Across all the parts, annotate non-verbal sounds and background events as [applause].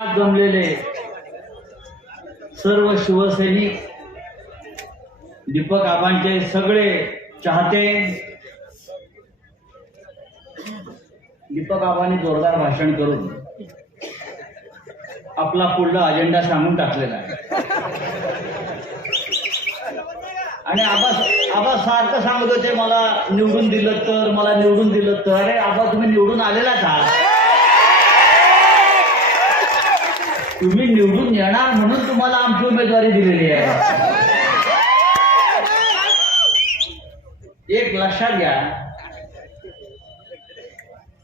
जमलेले सर्व शिवसैनिक दीपक आबांचे सगळे चाहते दीपक आबांनी जोरदार भाषण करून आपला पुढला अजेंडा सांगून टाकलेला आहे आणि आबा आबा सारखं सांगत होते मला निवडून दिलं तर मला निवडून दिलं तर अरे आबा तुम्ही निवडून आलेलाच का तुम्ही निवडून येणार म्हणून तुम्हाला आमची उमेदवारी दिलेली आहे एक लक्षात घ्या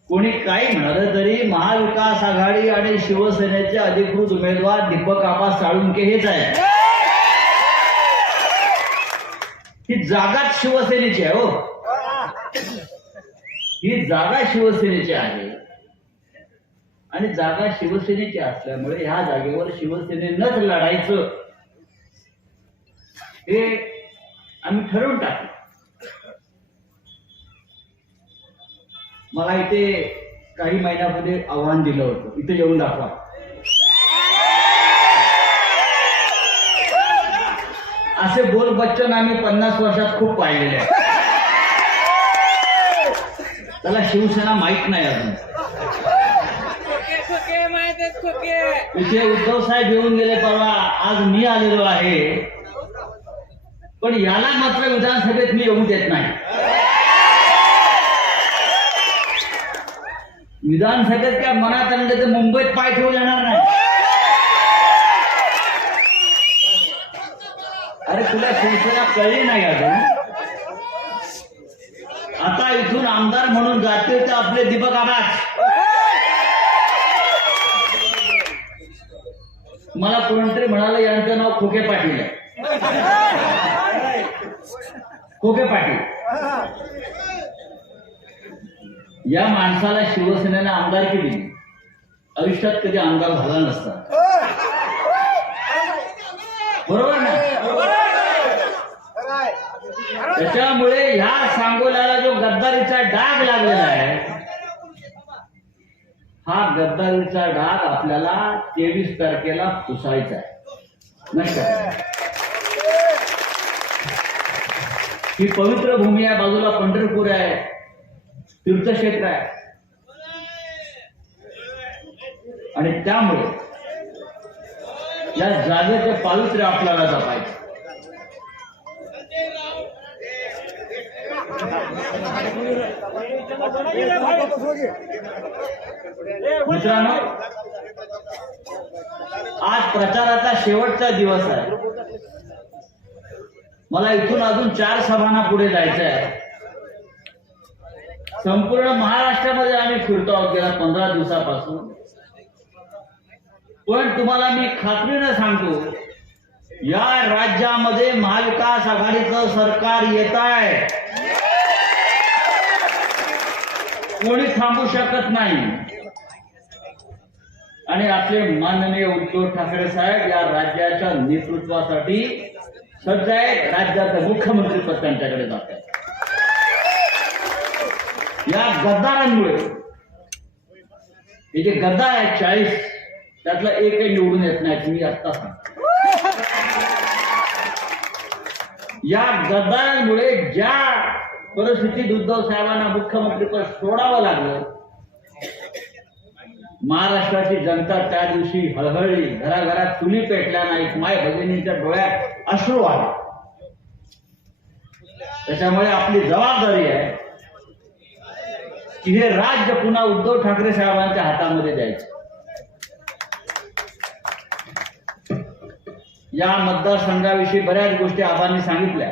कोणी काही म्हणाल तरी महाविकास आघाडी आणि शिवसेनेचे अधिकृत उमेदवार दीपक आबा साळुंके हेच आहे ही जागाच शिवसेनेची आहे हो ही जागा शिवसेनेची आहे आणि जागा शिवसेनेची असल्यामुळे ह्या जागेवर शिवसेनेनंच लढायचं हे आम्ही ठरवून टाक मला इथे काही महिन्यामध्ये आव्हान दिलं होतं इथे येऊन दाखवा असे बोल बच्चन आम्ही पन्नास वर्षात खूप पाहिलेले त्याला शिवसेना माहीत नाही अजून इथे उद्धव साहेब येऊन गेले परवा आज मी आलेलो आहे पण याला मात्र विधानसभेत मी येऊ देत नाही विधानसभेत काय मनात आणलं तर मुंबईत पाय ठेवू येणार नाही अरे तुला शिवसेना कळली नाही अजून आता इथून आमदार म्हणून जाते ते आपले दीपक आबाज मला कोणतरी म्हणाला यांचं नाव खोके पाटील आहे खोके पाटील या माणसाला शिवसेनेनं आमदार केली आयुष्यात कधी आमदार झाला नसता बरोबर ना त्याच्यामुळे ह्या सांगोल्याला जो गद्दारीचा डाग लागलेला आहे हा गद्दारीचा डाग आपल्याला तेवीस तारखेला पुसायचा आहे ही पवित्र भूमी या बाजूला पंढरपूर आहे तीर्थक्षेत्र आहे आणि त्यामुळे या जागेचे पावित्र्य आपल्याला जपायचं मित्रांनो आज प्रचाराचा शेवटचा दिवस आहे मला इथून अजून चार सभांना पुढे जायचं आहे संपूर्ण महाराष्ट्रामध्ये आम्ही फिरतो आहोत गेल्या पंधरा दिवसापासून पण तुम्हाला मी खात्रीनं सांगतो या राज्यामध्ये महाविकास आघाडीचं सरकार येत आहे कोणी थांबू शकत नाही आणि आपले माननीय उद्धव ठाकरे साहेब या राज्याच्या नेतृत्वासाठी सध्या राज्याचा मुख्यमंत्री पद त्यांच्याकडे जात आहे या गद्दारांमुळे हे जे गद्दार आहेत चाळीस त्यातला एकही निवडून येत नाही मी आत्ता या गद्दारांमुळे ज्या परिस्थितीत उद्धव साहेबांना मुख्यमंत्रीपद सोडावं लागलं महाराष्ट्राची जनता त्या दिवशी हळहळली घराघरात चुली पेटल्या नाही माय भगिनीच्या डोळ्यात अश्रू आले त्याच्यामुळे आपली जबाबदारी आहे की हे राज्य पुन्हा उद्धव ठाकरे साहेबांच्या हातामध्ये द्यायचं या मतदारसंघाविषयी बऱ्याच गोष्टी आबांनी सांगितल्या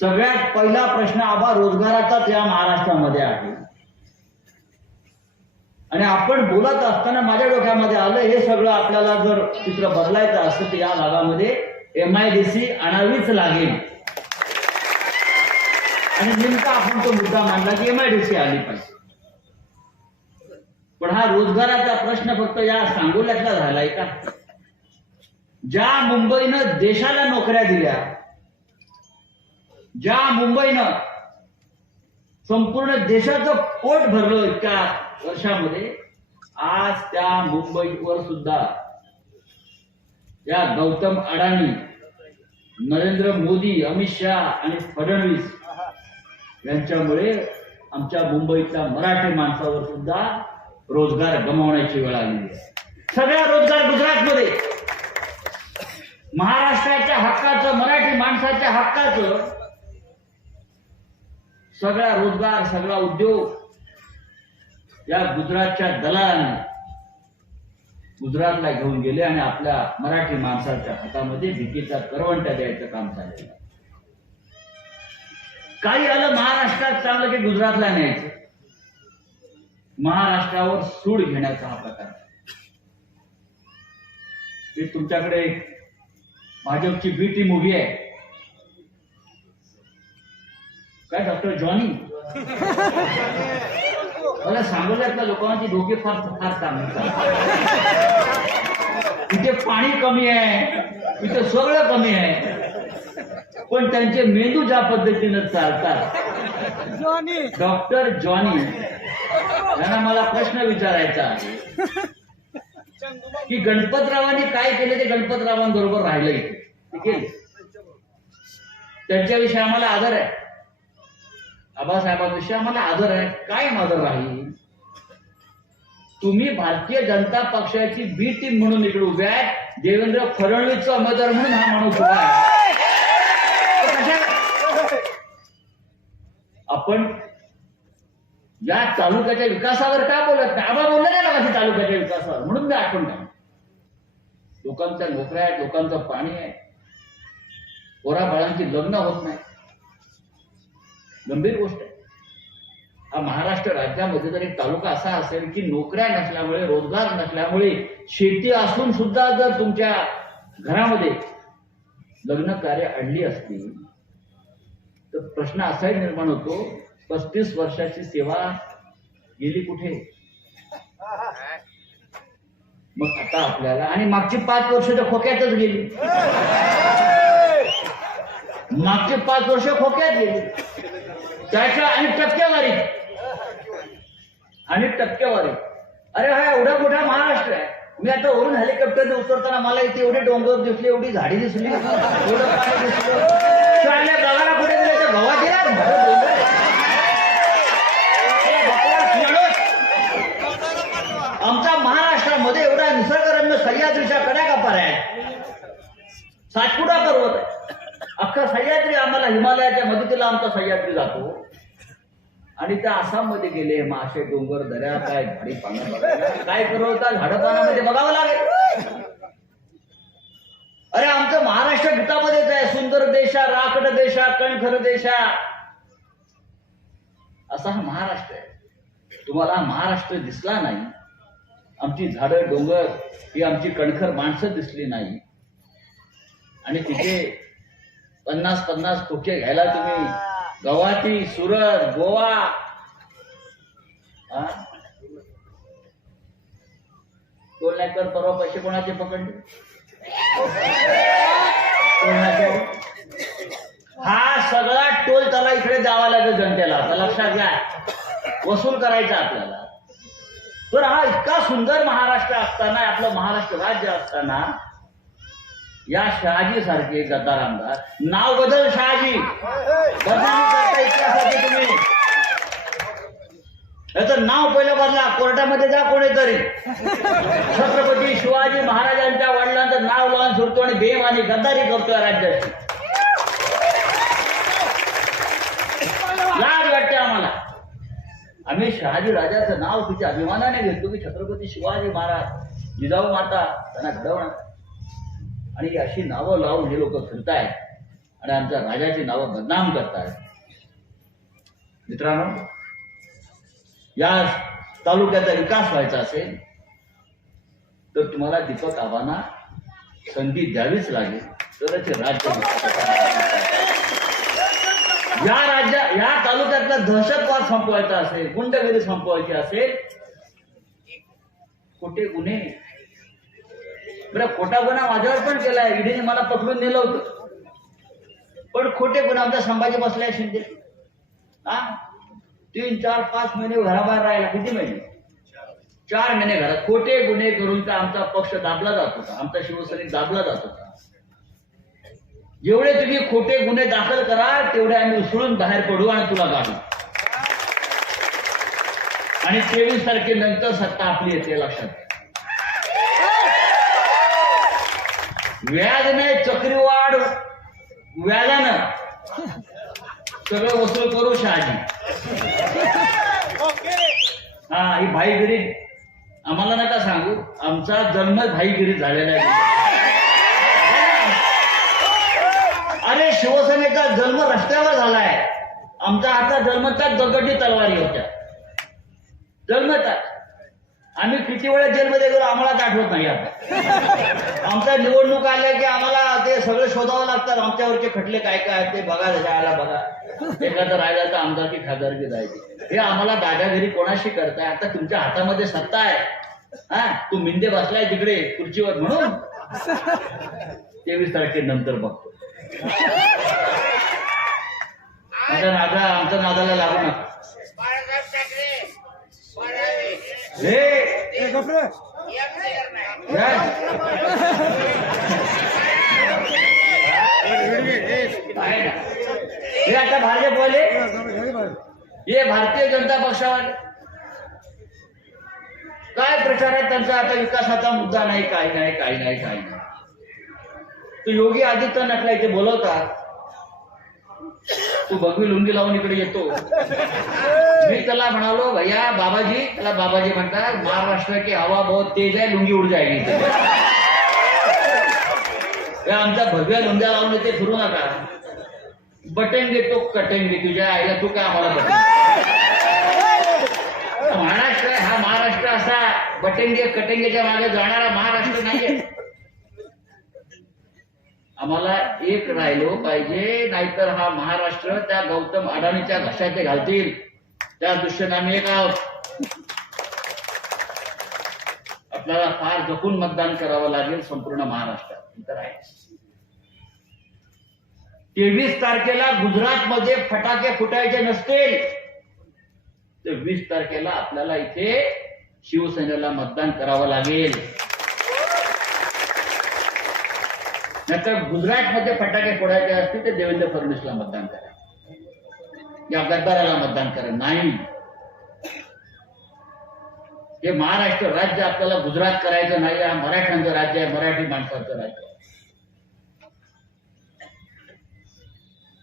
सगळ्यात पहिला प्रश्न आबा रोजगाराचाच या महाराष्ट्रामध्ये आहे आणि आपण बोलत असताना माझ्या डोक्यामध्ये आलं हे सगळं आपल्याला जर चित्र बदलायचं असतं तर या भागामध्ये एम आय डी सी आणावीच लागेल आणि नेमका आपण तो मुद्दा मांडला की एम आय डी सी आली पाहिजे पण हा रोजगाराचा प्रश्न फक्त या सांगोल्यातला झालाय का ज्या मुंबईनं देशाला नोकऱ्या दिल्या ज्या मुंबईनं संपूर्ण देशाचं पोट भरलं इतक्या वर्षामध्ये आज त्या मुंबईवर सुद्धा या गौतम अडाणी नरेंद्र मोदी अमित शहा आणि फडणवीस यांच्यामुळे आमच्या मुंबईतल्या मराठी माणसावर सुद्धा रोजगार गमावण्याची वेळ आलेली आहे सगळा रोजगार गुजरातमध्ये महाराष्ट्राच्या हक्काचं मराठी माणसाच्या हक्काचं सगळा रोजगार सगळा उद्योग या गुजरातच्या दलालाने गुजरातला घेऊन गेले आणि आपल्या मराठी माणसाच्या हातामध्ये भीतीचा करवंटा द्यायचं काम चाललं काही आलं महाराष्ट्रात चांगलं की गुजरातला न्यायचं महाराष्ट्रावर सूड घेण्याचा हा प्रकार तुमच्याकडे भाजपची बी टीम आहे काय डॉक्टर जॉनी मला सांगवल्यात ना लोकांची डोके फार फार सांगतात इथे पाणी कमी आहे इथे सगळं कमी आहे पण त्यांचे मेंदू ज्या पद्धतीनं चालतात जॉनी डॉक्टर जॉनी त्यांना मला प्रश्न विचारायचा की गणपतरावांनी काय केलं ते गणपतरावांबरोबर राहिले ठीक आहे त्यांच्याविषयी आम्हाला आदर आहे आबासाहेबांविषयी आम्हाला आदर आहे काय आदर आहे तुम्ही भारतीय जनता पक्षाची बी टीम म्हणून इकडे उभे आहे देवेंद्र फडणवीसचा उमेदवार म्हणून हा माणूस उभा आहे आपण या तालुक्याच्या विकासावर का बोलत नाही आबा बोलले नाही माझ्या तालुक्याच्या विकासावर म्हणून मी आठवण नाही लोकांच्या नोकऱ्या आहेत लोकांचं पाणी आहे पोरा बाळांची लग्न होत नाही गंभीर गोष्ट आहे हा महाराष्ट्र राज्यामध्ये जर एक तालुका असा असेल की नोकऱ्या नसल्यामुळे रोजगार नसल्यामुळे शेती असून सुद्धा जर तुमच्या घरामध्ये लग्न कार्य अडली असतील तर प्रश्न असाही निर्माण होतो पस्तीस वर्षाची सेवा गेली कुठे मग आता आपल्याला आणि मागची पाच वर्ष तर खोक्यातच गेली मागची पाच वर्ष खोक्यात गेली त्याच्या आणि टक्केवारी आणि टक्केवारी अरे हा एवढा मोठा महाराष्ट्र आहे मी आता वरून हेलिकॉप्टरने उतरताना मला इथे एवढे डोंगर दिसले एवढी झाडी दिसली एवढं पाणी दिसलं महाराष्ट्रामध्ये एवढा निसर्गरम्य सह्याद्रीच्या कड्या कापार आहे सातपुडा पर्वत आहे अख्खा सह्याद्री आम्हाला हिमालयाच्या सह्याद्रीला आमचा सह्याद्री जातो आणि त्या आसाममध्ये गेले मासे डोंगर दर्या काय झाडी पान काय करवता झाड पानामध्ये बघावं लागेल अरे आमचं महाराष्ट्र गीतामध्येच आहे सुंदर देशा राकड देशा कणखर देशा असा हा महाराष्ट्र आहे तुम्हाला महाराष्ट्र दिसला नाही आमची झाड डोंगर ही आमची कणखर माणसं दिसली नाही आणि तिथे पन्नास पन्नास खोके घ्यायला तुम्ही गवाटी सुरत गोवा टोल नायकर परवा पैसे कोणाचे पकडले हा सगळा टोल त्याला इकडे द्यावा लागेल जनतेला लक्षात घ्या वसूल करायचा आपल्याला तर हा इतका सुंदर महाराष्ट्र असताना आपलं महाराष्ट्र राज्य असताना या शहाजी सारखे गद्दार आमदार नाव बदल शहाजी तुम्ही याचं नाव पहिलं बदला कोर्टामध्ये जा कोणीतरी छत्रपती शिवाजी महाराजांच्या वडिलांचं नाव लावून सोडतो आणि भेम आणि गद्दारी करतो या राज्याची लाज वाटते आम्हाला आम्ही शहाजी राजाचं नाव तिच्या अभिमानाने घेतो की छत्रपती शिवाजी महाराज जिजाऊ माता त्यांना घडवणार आणि अशी नावं लावून हे लोक फिरतायत आणि आमच्या राजाची नावं बदनाम करतायत मित्रांनो या तालुक्याचा विकास व्हायचा असेल तर तुम्हाला दीपक आव्हाना संधी द्यावीच लागेल तरच राज्य या राज्या या तालुक्यातला दहशतवाद संपवायचा असेल गुंडगिरी संपवायची असेल कुठे गुन्हे बरं खोटा गुन्हा माझ्यावर पण केलाय ईडीने मला पकडून नेलं होतं पण खोटे गुन्हा आमच्या संभाजी बसलाय शिंदे हा तीन चार पाच महिने घराबाहेर राहिला किती महिने चार महिने घरात खोटे गुन्हे करून तर आमचा पक्ष दाबला जात होता आमचा शिवसैनिक दाबला जात होता जेवढे तुम्ही खोटे गुन्हे दाखल करा तेवढे आम्ही उसळून बाहेर पडू आणि तुला काढू आणि तेवीस तारखेनंतर सत्ता आपली येते लक्षात व्याज में चक्रीवाढ व्याजानं सगळं वसूल करू शहाजी हा ही भाईगिरी आम्हाला नका सांगू आमचा जन्म भाईगिरी झालेला आहे अरे शिवसेनेचा जन्म रस्त्यावर झालाय आमचा आता जन्मताच दगडी तलवारी होत्या जन्मताच आम्ही किती वेळा जेलमध्ये गेलो आम्हाला आठवत नाही आता आमच्या निवडणूक आल्या की आम्हाला ते सगळं शोधावं लागतात आमच्यावरचे खटले काय काय ते बघा जायला बघा एखादं राहिला तर आमदारकी खासदारकी जायची हे आम्हाला दादागिरी कोणाशी करताय आता तुमच्या हातामध्ये सत्ता आहे हा तू मिंदे बसलाय तिकडे खुर्चीवर म्हणून तेवीस तारखेनंतर बघतो माझ्या नादा आमच्या नादाला लागू नका हे आता भाजप वाले हे भारतीय जनता पक्षावर काय प्रचार आहे त्यांचा आता विकासाचा मुद्दा नाही काही नाही काही नाही काही नाही तो योगी आदित्यनाथला इथे बोलवतात तू बघवी लुंगी लावून इकडे येतो मी त्याला म्हणालो भैया बाबाजी त्याला बाबाजी म्हणतात महाराष्ट्र की हवा बहुत तेज आहे लुंगी उड जायची आमच्या भगव्या लुंग्या लावून ते फिरू नका बटन दे तो कटन दे तुझ्या आईला तू काय आम्हाला बटन महाराष्ट्र हा महाराष्ट्र असा बटन दे कटंगेच्या मागे जाणारा महाराष्ट्र नाहीये आम्हाला एक राहिलो पाहिजे नाहीतर हा महाराष्ट्र त्या गौतम अडाणीच्या घशाचे घालतील त्या दृष्टीने आम्ही एक आहोत आपल्याला फार जपून मतदान करावं लागेल संपूर्ण महाराष्ट्रात आहे तेवीस तारखेला गुजरात मध्ये फटाके फुटायचे नसतील तर वीस तारखेला आपल्याला इथे शिवसेनेला मतदान करावं लागेल नंतर गुजरातमध्ये फटाके फोडायचे असतील तर देवेंद्र फडणवीसला मतदान करा या गद्दाराला मतदान करा नाही हे महाराष्ट्र राज्य आपल्याला गुजरात करायचं नाही हा मराठ्यांचं राज्य आहे मराठी माणसाचं राज्य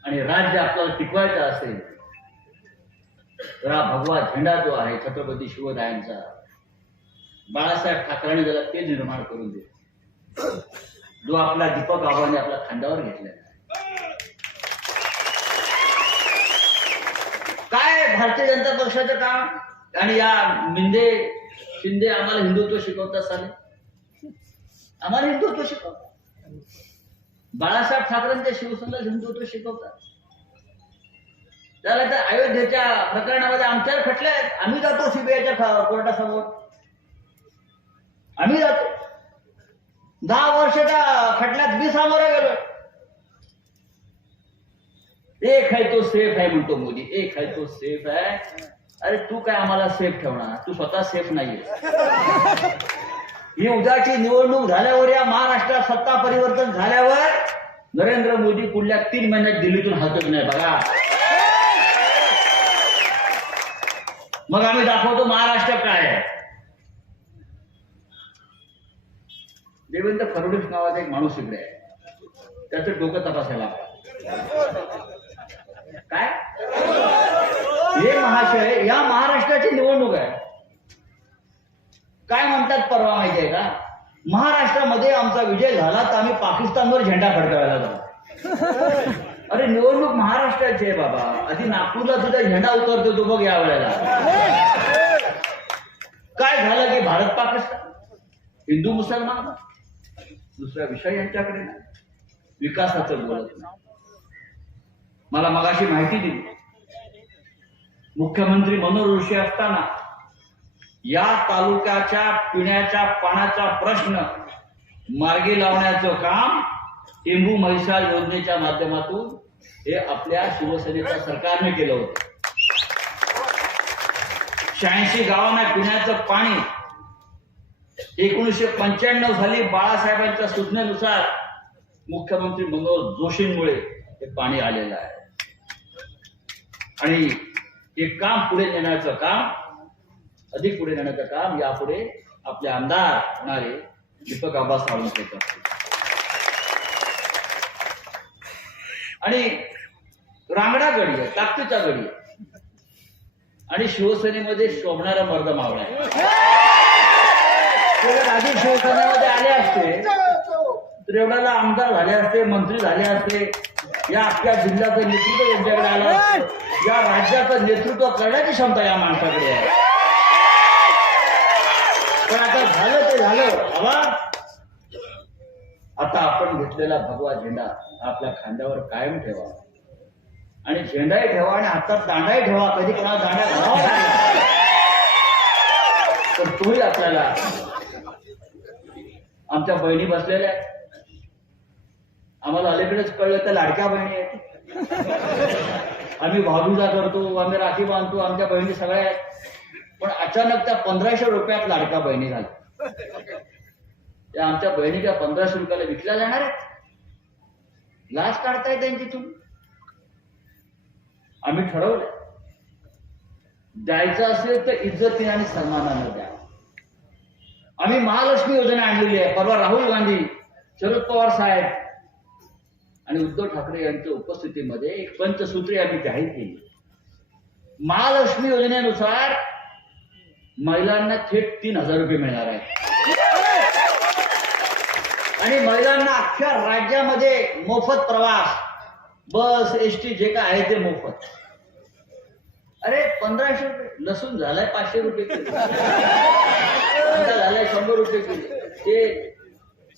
आणि राज्य आपल्याला टिकवायचं असेल तर हा भगवा झेंडा जो आहे छत्रपती शिवरायांचा बाळासाहेब ठाकरेने त्याला ते निर्माण करून दे जो आपला दीपक आव्हाने आपल्या खांद्यावर घेतलेला काय भारतीय जनता पक्षाचं काम आणि या मिंदे शिंदे आम्हाला हिंदुत्व शिकवतात सारे आम्हाला हिंदुत्व शिकवतात बाळासाहेब ठाकरेंच्या शिवसेनेला हिंदुत्व शिकवतात त्याला तर अयोध्येच्या प्रकरणामध्ये आमच्यावर खटले आम्ही जातो सीबीआयच्या कोर्टासमोर आम्ही जातो दहा वर्ष त्या खटल्यात बी सामोरे गेलो एक आहे तो सेफ आहे म्हणतो मोदी एक आहे तो सेफ आहे अरे तू काय आम्हाला सेफ ठेवणार तू स्वतः सेफ नाहीये ही उद्याची निवडणूक झाल्यावर या महाराष्ट्रात सत्ता परिवर्तन झाल्यावर नरेंद्र मोदी पुढल्या तीन महिन्यात दिल्लीतून हातच नाही बघा मग आम्ही दाखवतो महाराष्ट्र काय आहे देवेंद्र फडणवीस नावाचा एक माणूस इकडे आहे त्याचं डोकं तपासायला काय हे महाशय या महाराष्ट्राची निवडणूक आहे काय म्हणतात परवा माहिती आहे का महाराष्ट्रामध्ये आमचा विजय झाला तर आम्ही पाकिस्तानवर झेंडा फडकावायला जाऊ अरे निवडणूक महाराष्ट्राची आहे बाबा आधी नागपूरला सुद्धा झेंडा उतरतो तो बघ या वेळेला काय झालं की भारत पाकिस्तान हिंदू मुसलमान दुसरा विषय यांच्याकडे नाही विकासाचं बोलत मला मगाशी माहिती दिली मुख्यमंत्री मनोहर ऋषी असताना या तालुक्याच्या पिण्याच्या पाण्याचा प्रश्न मार्गी लावण्याचं काम टेंबू म्हैसाळ योजनेच्या माध्यमातून हे आपल्या शिवसेनेच्या सरकारने केलं होतं शहाऐंशी गावांना पिण्याचं पाणी एकोणीसशे पंच्याण्णव साली बाळासाहेबांच्या सूचनेनुसार मुख्यमंत्री मनोहर जोशींमुळे हे पाणी आलेलं आहे आणि हे काम पुढे नेण्याचं काम अधिक पुढे नेण्याचं काम यापुढे आपले आमदार होणारे दीपक आबा सावंत आणि रांगडा गडी आहे ताकदीचा गडी आहे आणि शिवसेनेमध्ये शोभणारा मर्द मावळा आहे शिवसेनेमध्ये आले असते आमदार झाले असते मंत्री झाले असते या आपल्या जिल्ह्याचं नेतृत्व यांच्याकडे आलं या राज्याचं नेतृत्व करण्याची क्षमता या माणसाकडे आहे पण आता झालं ते झालं आता आपण घेतलेला भगवा झेंडा आपल्या खांद्यावर कायम ठेवा आणि झेंडाही ठेवा आणि हातात दांडाही ठेवा कधी कोणाला दांडा तर तुम्ही आपल्याला आमच्या बहिणी बसलेल्या आहेत आम्हाला अलीकडेच कळलं तर लाडक्या बहिणी आहेत आम्ही भावुजा करतो आम्ही राखी बांधतो आमच्या बहिणी सगळ्या आहेत पण अचानक त्या पंधराशे रुपयात लाडक्या बहिणी झाल्या त्या आमच्या बहिणीच्या पंधराशे रुपयाला विकल्या जाणार आहेत लाच काढताय त्यांची तुम्ही आम्ही ठरवलं द्यायचं असेल तर इज्जतीने आणि सन्मानानं द्या आम्ही महालक्ष्मी योजना आणलेली आहे परवा राहुल गांधी शरद पवार साहेब आणि उद्धव ठाकरे यांच्या उपस्थितीमध्ये एक पंचसूत्री आम्ही जाहीर केली महालक्ष्मी योजनेनुसार महिलांना थेट तीन हजार रुपये मिळणार आहे आणि महिलांना अख्ख्या राज्यामध्ये मोफत प्रवास बस एसटी जे काय आहे ते मोफत अरे पंधराशे रुपये लसूण झालाय पाचशे रुपये किलो झालाय शंभर रुपये किलो ते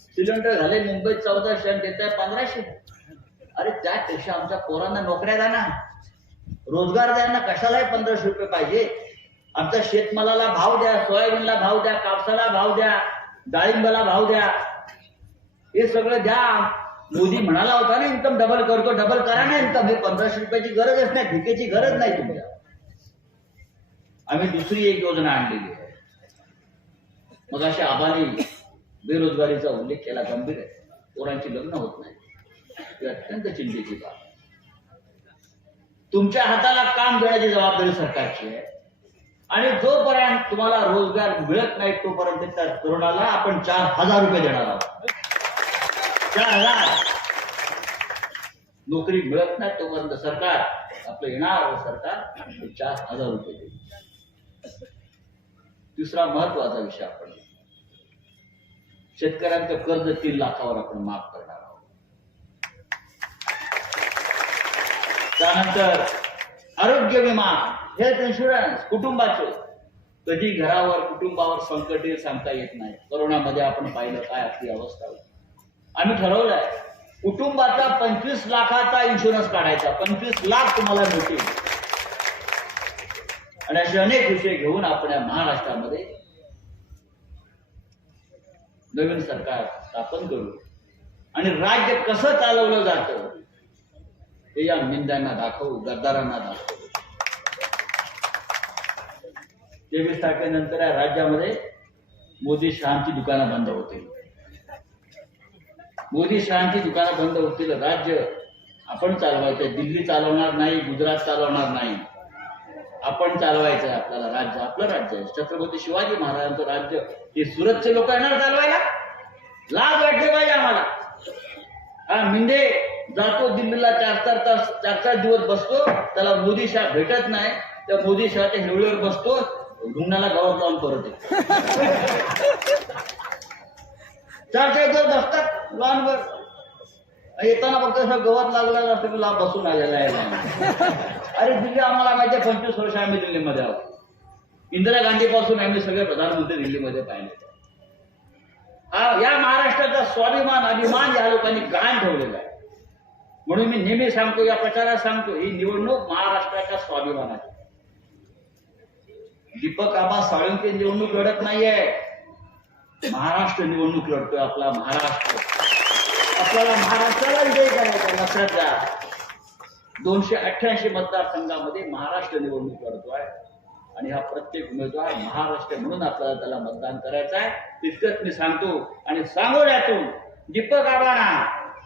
सिलेंडर झाले मुंबईत चौदाशे आणि देत पंधराशे अरे त्यापेक्षा आमच्या पोरांना नोकऱ्या द्या ना रोजगार द्या ना कशालाही पंधराशे रुपये पाहिजे आमच्या शेतमालाला भाव द्या सोयाबीनला भाव द्या कापसाला भाव द्या डाळिंबाला भाव द्या हे सगळं द्या मोदी म्हणाला होता ना इन्कम डबल करतो डबल करा ना इन्कम हे पंधराशे रुपयाची गरजच नाही भिकेची गरज नाही तुमच्या आम्ही दुसरी एक योजना आणलेली आहे मग अशा आबाली बेरोजगारीचा उल्लेख केला गंभीर आहे पोरांची लग्न होत नाही ही अत्यंत चिंतेची बाब तुमच्या हाताला काम देण्याची जबाबदारी सरकारची आहे आणि जोपर्यंत तुम्हाला रोजगार मिळत नाही तोपर्यंत त्या तरुणाला आपण चार हजार रुपये देणार आहोत चार हजार नोकरी मिळत नाही तोपर्यंत सरकार आपलं येणार सरकार चार हजार रुपये देईल तिसरा महत्वाचा विषय आपण शेतकऱ्यांचं कर्ज तीन लाखावर आपण माफ करणार आहोत त्यानंतर आरोग्य विमा हेल्थ इन्शुरन्स कुटुंबाचे कधी घरावर कुटुंबावर संकट हे सांगता येत नाही करोनामध्ये आपण पाहिलं काय आपली अवस्था होती आम्ही ठरवलंय कुटुंबाचा पंचवीस लाखाचा इन्शुरन्स काढायचा पंचवीस लाख तुम्हाला मिळतील आणि असे अनेक विषय घेऊन आपल्या महाराष्ट्रामध्ये नवीन सरकार स्थापन करू आणि राज्य कसं चालवलं जातं ते या निंद्यांना दाखवू गद्दारांना दाखवू तेवीस तारखेनंतर या राज्यामध्ये मोदी शहांची दुकानं बंद होतील मोदी शहांची दुकानं बंद होतील राज्य आपण चालवायचं दिल्ली चालवणार नाही गुजरात चालवणार नाही आपण चालवायचं आहे आपल्याला राज्य आपलं राज्य आहे छत्रपती शिवाजी महाराजांचं राज्य हे सुरतचे लोक येणार चालवायला लाभ वाटते पाहिजे आम्हाला हा मिंदे जातो दिल्लीला चार चार तास चार चार दिवस बसतो त्याला मोदी शाह भेटत नाही त्या मोदी शाहच्या हिवळीवर बसतो गुंडाला गावात लावून परत येतो [laughs] चार चार दिवस बसतात लॉनवर येताना फक्त असं गवत लागलं असं की लाभ बसून आलेला आहे अरे दिल्ली आम्हाला माहिती पंचवीस वर्ष आम्ही दिल्लीमध्ये आहोत इंदिरा गांधी पासून आम्ही सगळे प्रधानमंत्री दिल्लीमध्ये पाहिले हा या महाराष्ट्राचा स्वाभिमान अभिमान या लोकांनी गहाण ठेवलेला आहे म्हणून मी नेहमी सांगतो या प्रचारात सांगतो ही निवडणूक महाराष्ट्राच्या स्वाभिमान आहे दीपक आबा साळुंके निवडणूक लढत नाहीये महाराष्ट्र निवडणूक लढतोय आपला महाराष्ट्र आपल्याला महाराष्ट्राला विजय करायचा नसल्याचा दोनशे अठ्ठ्याऐंशी मतदारसंघामध्ये महाराष्ट्र निवडणूक लढतोय आणि हा प्रत्येक उमेदवार महाराष्ट्र म्हणून आपल्याला त्याला मतदान करायचं आहे तितकंच मी सांगतो आणि यातून दीपक आबाना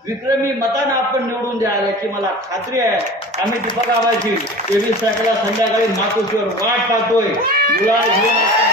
विक्रमी मतानं आपण निवडून द्याल याची मला खात्री आहे आम्ही दीपक आबाची तेवीस तारखेला संध्याकाळी मातोश्रीवर वाट पाहतोय गुलाल घेऊन